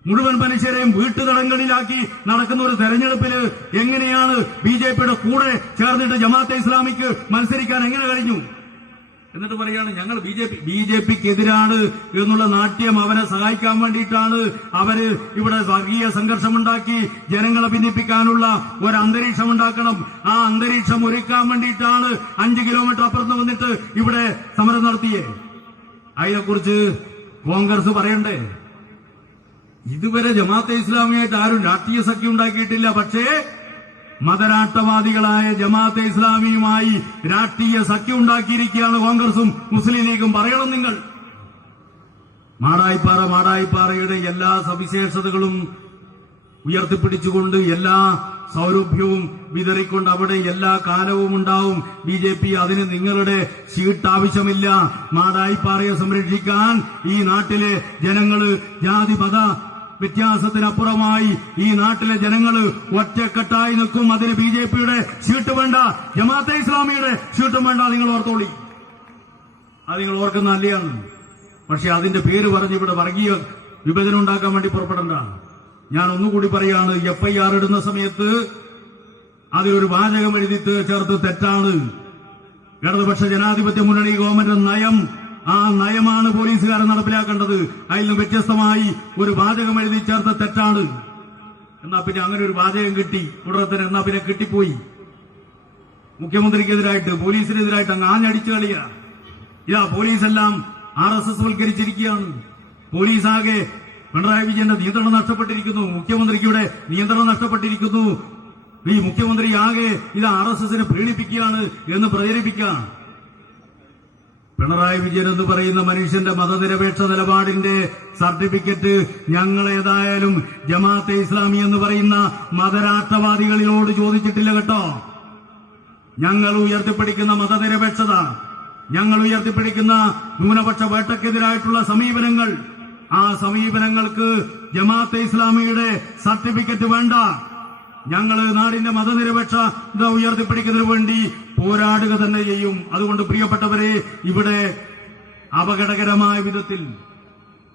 മുഴുവൻ മനുഷ്യരെയും വീട്ടുതടങ്കലിലാക്കി നടക്കുന്ന ഒരു തെരഞ്ഞെടുപ്പില് എങ്ങനെയാണ് BJPയുടെ കൂടെ ചേർന്നിട്ട് ജമാഅത്തെ ഇസ്ലാമിക്ക് മത്സരിക്കാൻ എങ്ങനെ കഴിഞ്ഞു? എന്നിട്ട് പറയാണ് ഞങ്ങൾ BJPക്കെതിരാണ് എന്നുള്ള നാട്യം അവനെ സഹായിക്കാൻ വേണ്ടിയിട്ടാണ് അവര് ഇവിടെ വർഗീയ സംഘർഷമുണ്ടാക്കി ജനങ്ങളെ ഭിന്നിപ്പിക്കാനുള്ള ഒരു അന്തരീക്ഷം ഉണ്ടാക്കണം. ആ അന്തരീക്ഷം ഒരുക്കാൻ വേണ്ടിയിട്ടാണ് 5 കിലോമീറ്റർ അപ്പുറത്ത് വന്നിട്ട് ഇവിടെ സമരം നടത്തിയേ. അതിനെക്കുറിച്ച് കോൺഗ്രസ് പറയണ്ടേ? ഇതുവരെ ജമാഅത്തെ ഇസ്ലാമിയായിട്ട് ആരും രാഷ്ട്രീയ സഖ്യം ഉണ്ടാക്കിയിട്ടില്ല. പക്ഷേ മതരാഷ്ട്രവാദികളായ ജമാഅത്തെ ഇസ്ലാമിയുമായി രാഷ്ട്രീയ സഖ്യം ഉണ്ടാക്കിയിരിക്കുകയാണ് കോൺഗ്രസും മുസ്ലിം ലീഗും. പറയണം നിങ്ങൾ. മാടായിപ്പാറയുടെ എല്ലാ സവിശേഷതകളും ഉയർത്തിപ്പിടിച്ചുകൊണ്ട് എല്ലാ സൗരഭ്യവും വിതറിക്കൊണ്ട് അവിടെ എല്ലാ കാലവും ഉണ്ടാവും BJP. അതിന് നിങ്ങളുടെ സീറ്റ് ആവശ്യമില്ല. മാടായിപ്പാറയെ സംരക്ഷിക്കാൻ ഈ നാട്ടിലെ ജനങ്ങള് ജാതി മത വ്യത്യാസത്തിനപ്പുറമായി ഈ നാട്ടിലെ ജനങ്ങള് ഒറ്റക്കെട്ടായി നിൽക്കും. അതിന് BJPയുടെ സീറ്റ് വേണ്ട, ജമാഅത്തെ ഇസ്ലാമിയുടെ സീറ്റും വേണ്ട. നിങ്ങൾ ഓർത്തോളി. അത് നിങ്ങൾ ഓർക്കുന്ന അല്ലയാണ്. പക്ഷെ അതിന്റെ പേര് പറഞ്ഞ് ഇവിടെ വർഗീയ വിഭജനം ഉണ്ടാക്കാൻ വേണ്ടി പുറപ്പെടണ്ട. ഞാൻ ഒന്നുകൂടി പറയാണ്, FIR ഇടുന്ന സമയത്ത് അതിലൊരു വാചകം എഴുതി ചേർത്ത് തെറ്റാണ്. ഇടതുപക്ഷ ജനാധിപത്യ മുന്നണി ഗവൺമെന്റ് നയം, ആ നയമാണ് പോലീസുകാരൻ നടപ്പിലാക്കേണ്ടത്. അതിൽ നിന്ന് വ്യത്യസ്തമായി ഒരു വാചകം എഴുതി ചേർത്ത് തെറ്റാണ്. എന്നാ പിന്നെ അങ്ങനെ ഒരു വാചകം കിട്ടി ഉടനെ, എന്നാ പിന്നെ കിട്ടിപ്പോയി. മുഖ്യമന്ത്രിക്കെതിരായിട്ട് പോലീസിനെതിരായിട്ട് അങ്ങ് ആഞ്ഞടിച്ചു കളിയ. ഇതാ പോലീസെല്ലാം RSS വൽക്കരിച്ചിരിക്കുകയാണ്. പോലീസാകെ പിണറായി വിജയന്റെ നിയന്ത്രണം നഷ്ടപ്പെട്ടിരിക്കുന്നു, മുഖ്യമന്ത്രിയുടെ നിയന്ത്രണം നഷ്ടപ്പെട്ടിരിക്കുന്നു. ഈ മുഖ്യമന്ത്രി ആകെ ഇത് RSSനെ പ്രീണിപ്പിക്കുകയാണ് എന്ന് പ്രചരിപ്പിക്കുകയാണ്. പിണറായി വിജയൻ എന്ന് പറയുന്ന മനുഷ്യന്റെ മതനിരപേക്ഷ നിലപാടിന്റെ സർട്ടിഫിക്കറ്റ് ഞങ്ങൾ ഏതായാലും ജമാഅത്തെ ഇസ്ലാമി എന്ന് പറയുന്ന മതരാഷ്ട്രവാദികളിലോട് ചോദിച്ചിട്ടില്ല കേട്ടോ. ഞങ്ങൾ ഉയർത്തിപ്പിടിക്കുന്ന മതനിരപേക്ഷത, ഞങ്ങൾ ഉയർത്തിപ്പിടിക്കുന്ന ന്യൂനപക്ഷ വേട്ടക്കെതിരായിട്ടുള്ള സമീപനങ്ങൾ, ആ സമീപനങ്ങൾക്ക് ജമാഅത്തെ ഇസ്ലാമിയുടെ സർട്ടിഫിക്കറ്റ് വേണ്ട. ഞങ്ങള് നാടിന്റെ മതനിരപേക്ഷത ഉയർത്തിപ്പിടിക്കുന്നതിന് വേണ്ടി പോരാടുക തന്നെ ചെയ്യും. അതുകൊണ്ട് പ്രിയപ്പെട്ടവരെ, ഇവിടെ അപകടകരമായ വിധത്തിൽ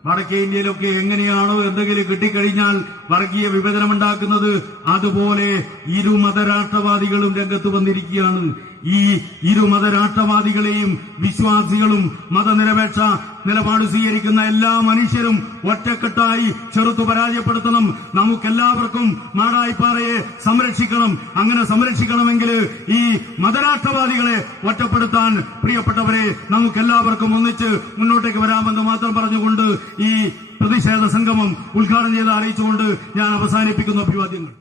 വടക്കേ ഇന്ത്യയിലൊക്കെ എങ്ങനെയാണോ എന്തെങ്കിലും കിട്ടിക്കഴിഞ്ഞാൽ വർഗീയ വിഭജനമുണ്ടാക്കുന്നത്, അതുപോലെ ഇരുമതരാഷ്ട്രവാദികളും രംഗത്ത് വന്നിരിക്കുകയാണ്. ഈ ഇരുമതരാഷ്ട്രവാദികളെയും വിശ്വാസികളും മതനിരപേക്ഷ നിലപാട് സ്വീകരിക്കുന്ന എല്ലാ മനുഷ്യരും ഒറ്റക്കെട്ടായി ചെറുത്തു പരാജയപ്പെടുത്തണം. നമുക്കെല്ലാവർക്കും മാടായിപ്പാറയെ സംരക്ഷിക്കണം. അങ്ങനെ സംരക്ഷിക്കണമെങ്കിൽ ഈ മതരാഷ്ട്രവാദികളെ ഒറ്റപ്പെടുത്താൻ പ്രിയപ്പെട്ടവരെ നമുക്കെല്ലാവർക്കും ഒന്നിച്ച് മുന്നോട്ടേക്ക് വരാമെന്ന് മാത്രം പറഞ്ഞുകൊണ്ട് ഈ പ്രതിഷേധ സംഗമം ഉദ്ഘാടനം ചെയ്ത് അറിയിച്ചുകൊണ്ട് ഞാൻ അവസാനിപ്പിക്കുന്ന അഭിവാദ്യങ്ങൾ.